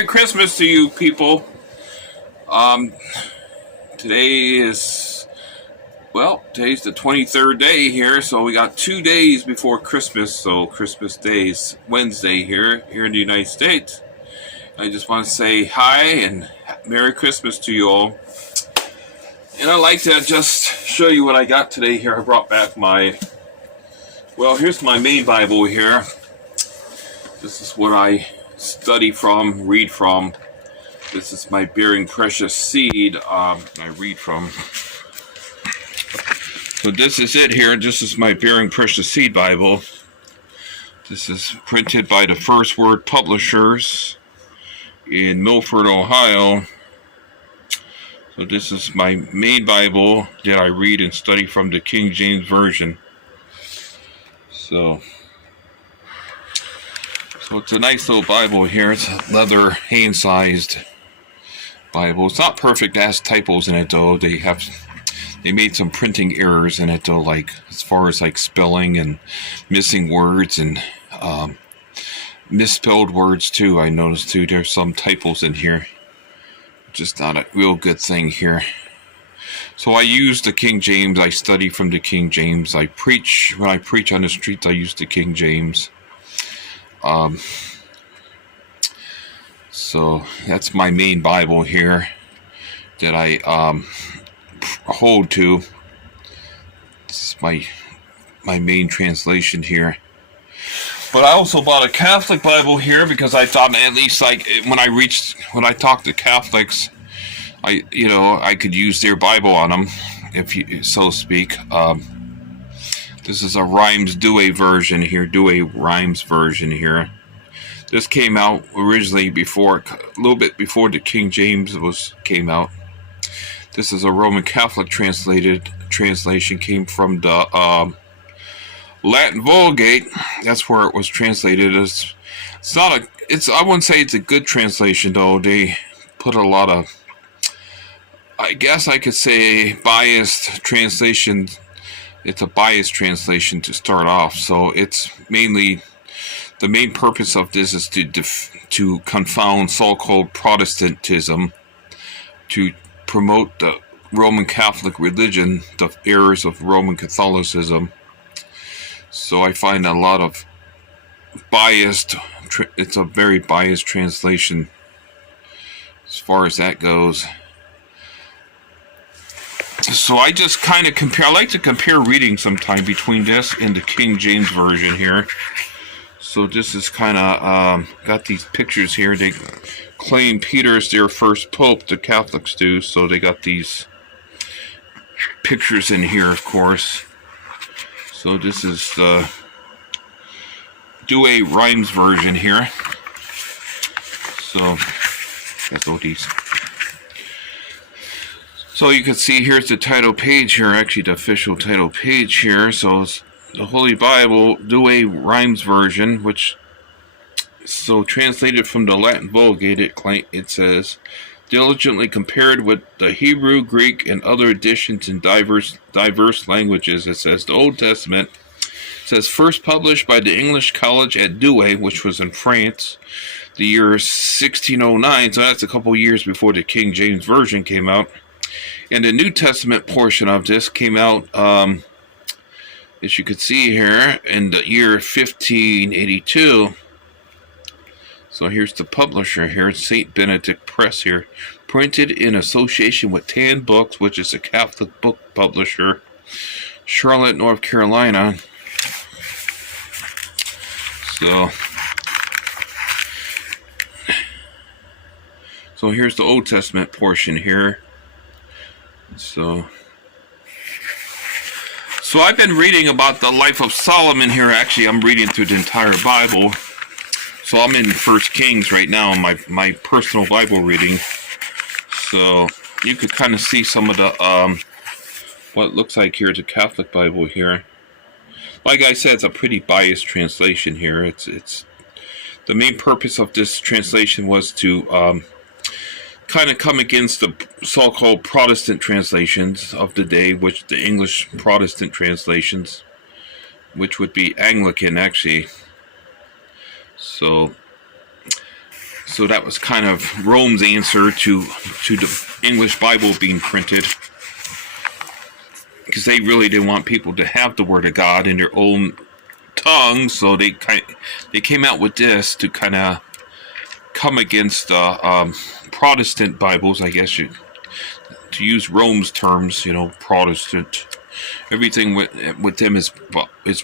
Merry Christmas to you people. Um, Today is, today's the 23rd day here, so we got 2 days before Christmas. So Christmas Day is Wednesday here in the United States. I just want to say hi and Merry Christmas to you all. And I'd like to just show you what I got today here. I brought back here's my main Bible here. This is what I study from, read from. This is my Bearing Precious Seed I read from. So this is it here. This is my Bearing Precious Seed Bible. This is printed by the First Word Publishers in Milford, Ohio. So this is my main Bible that I read and study from the King James Version. So it's a nice little Bible here. It's a leather, hand-sized Bible. It's not perfect. It has typos in it though. They made some printing errors in it though, like as far as like spelling and missing words and misspelled words too. I noticed too. There's some typos in here. Just not a real good thing here. So I use the King James. I study from the King James. When I preach on the streets, I use the King James. So that's my main Bible here that I hold to. This is my main translation here. But I also bought a Catholic Bible here because I thought at least like when I talk to Catholics, I could use their Bible on them, if you so speak. This is a Douay-Rheims version here. This came out originally a little bit before the King James came out. This is a Roman Catholic translation. Came from the Latin Vulgate. That's where it was translated. I wouldn't say it's a good translation though. They put a lot of, I guess I could say, biased translation. It's a biased translation to start off. So it's mainly, the main purpose of this is to confound so-called Protestantism, to promote the Roman Catholic religion, the errors of Roman Catholicism. So I find a lot of biased, it's a very biased translation as far as that goes. So I just kind of compare, I like to compare reading sometime between this and the King James Version here. So this is kind of, got these pictures here. They claim Peter is their first pope, the Catholics do, so they got these pictures in here, of course. So this is the Douay-Rheims version here. So that's all these. So you can see here's the title page here, actually the official title page here. So it's the Holy Bible, Douay-Rheims version, so translated from the Latin Vulgate, it says, diligently compared with the Hebrew, Greek, and other editions in diverse languages. It says the Old Testament. It says first published by the English College at Douay, which was in France, the year 1609. So that's a couple years before the King James Version came out. And the New Testament portion of this came out, as you can see here, in the year 1582. So here's the publisher here, St. Benedict Press here, printed in association with Tan Books, which is a Catholic book publisher, Charlotte, North Carolina. So here's the Old Testament portion here. So I've been reading about the life of Solomon here. Actually, I'm reading through the entire Bible. So I'm in 1 Kings right now, my personal Bible reading. So you could kind of see some of the what it looks like here, the Catholic Bible here. Like I said, it's a pretty biased translation here. It's the main purpose of this translation was to kind of come against the so-called Protestant translations of the day, which the English Protestant translations, which would be Anglican actually. So So that was kind of Rome's answer to the English Bible being printed, because they really didn't want people to have the Word of God in their own tongue. So they came out with this to kind of come against Protestant Bibles, I guess, to use Rome's terms, Protestant. Everything with them is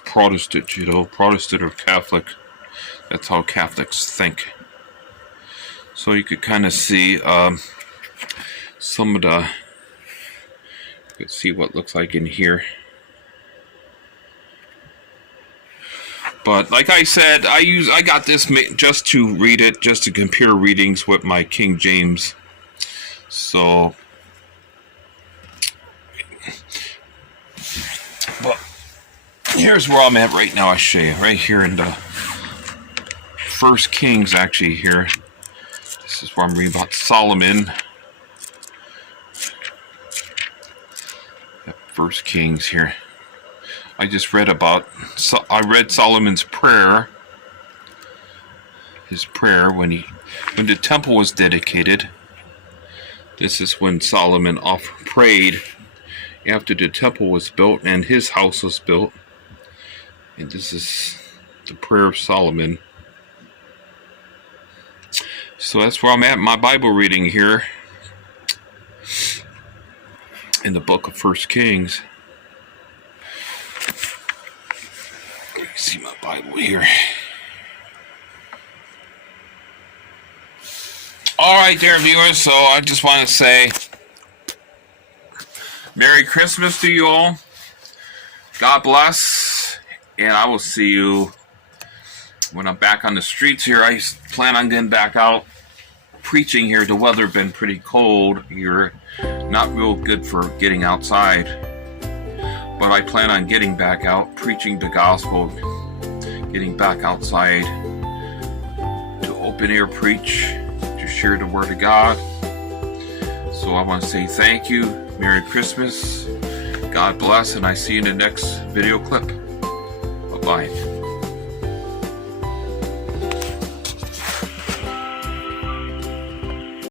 Protestant, Protestant or Catholic. That's how Catholics think. So you could kind of see some of the. You could see what it looks like in here. But like I said, I got this just to read it, just to compare readings with my King James. So, but here's where I'm at right now. I show you right here in the First Kings, actually here. This is where I'm reading about Solomon. First Kings here. I just read about. I read Solomon's prayer. His prayer when the temple was dedicated. This is when Solomon prayed after the temple was built and his house was built. And this is the prayer of Solomon. So that's where I'm at in my Bible reading here in the book of First Kings. Let me see my Bible here. Alright there, viewers, so I just want to say Merry Christmas to you all. God bless, and I will see you when I'm back on the streets here. I plan on getting back out preaching here. The weather been pretty cold here, not real good for getting outside, but I plan on getting back out preaching the gospel, getting back outside to open air preach, to share the word of God. So I want to say thank you, Merry Christmas, God bless, and I see you in the next video clip. Bye-bye.